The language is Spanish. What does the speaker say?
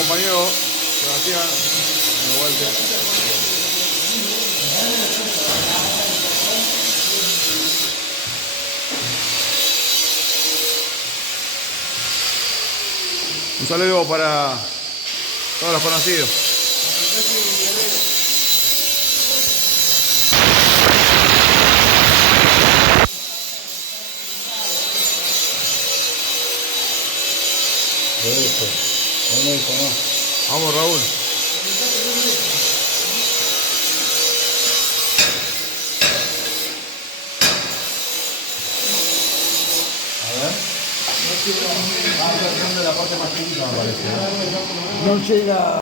compañero Sebastián, de vuelta. Un saludo para todos los conocidos. Vamos, Raúl. Non llega